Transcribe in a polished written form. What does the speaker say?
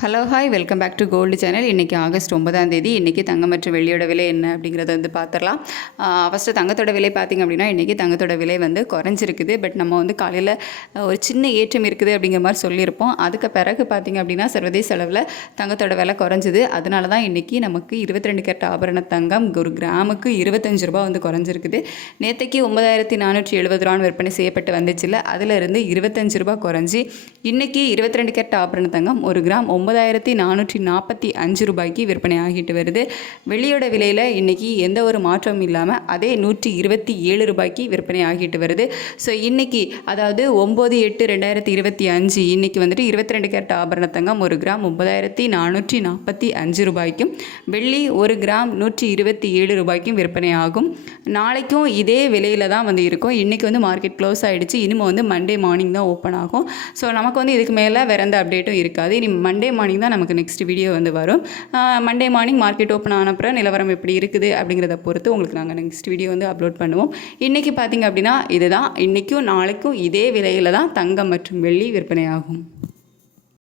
Hello hi welcome back to gold channel. இன்றைக்கி August 9ஆம் தேதி. இன்றைக்கி தங்கம் மற்றும் வெள்ளியோட விலை என்ன அப்படிங்கிறத பார்த்துடலாம். ஃபஸ்ட்டு தங்கத்தோட விலை பார்த்திங்க அப்படின்னா இன்றைக்கி தங்கத்தோட விலை குறைஞ்சிருக்குது. பட் நம்ம காலையில் ஒரு சின்ன ஏற்றம் இருக்குது அப்படிங்கிற மாதிரி சொல்லியிருப்போம். அதுக்கு பிறகு பார்த்திங்க அப்படின்னா சர்வதேச அளவில் தங்கத்தோட விலை குறைஞ்சிது. அதனால தான் இன்றைக்கி நமக்கு 22 கேரட் ஆபரண தங்கம் ஒரு கிராமுக்கு 25 ரூபா குறைஞ்சிருக்குது. நேற்றைக்கு 9470 ரூபான்னு விற்பனை செய்யப்பட்டு வந்துச்சுல்ல, அதிலிருந்து 25 ரூபா குறைஞ்சி இன்றைக்கி 22 கேரட் ஆபரண தங்கம் ஒரு கிராம் 9445 ரூபாய்க்கு விற்பனை ஆகிட்டு வருது. வெள்ளியோட விலையில் இன்றைக்கி எந்த ஒரு மாற்றமும் இல்லாமல் அதே 127 ரூபாய்க்கு விற்பனை ஆகிட்டு வருது. ஸோ இன்றைக்கி அதாவது 9/8/2025 இன்றைக்கி 22 கேரட் ஆபரண தங்கம் ஒரு கிராம் 9445 ரூபாய்க்கும் வெள்ளி ஒரு கிராம் 127 ரூபாய்க்கும் விற்பனை ஆகும். நாளைக்கும் இதே விலையில் தான் இருக்கும். இன்றைக்கி மார்க்கெட் க்ளோஸ் ஆகிடுச்சு. இனிமேல் மண்டே மார்னிங் தான் ஓப்பன் ஆகும். ஸோ நமக்கு இதுக்கு மேலே வேறு எந்த அப்டேட்டும் இருக்காது. இனி மண்டே மார்னிங் தான் நமக்கு நெக்ஸ்ட் வீடியோ வரும். மண்டே மார்னிங் மார்க்கெட் ஓப்பன் ஆனப்புறம் நிலவரம் எப்படி இருக்குது அப்படிங்கிறத பொறுத்து உங்களுக்கு நாங்கள் நெக்ஸ்ட் வீடியோ அப்லோட் பண்ணுவோம். இன்றைக்கி பார்த்திங்க அப்படின்னா இதுதான். இன்றைக்கும் நாளைக்கும் இதே விலையில் தான் தங்கம் மற்றும் வெள்ளி விற்பனை ஆகும்.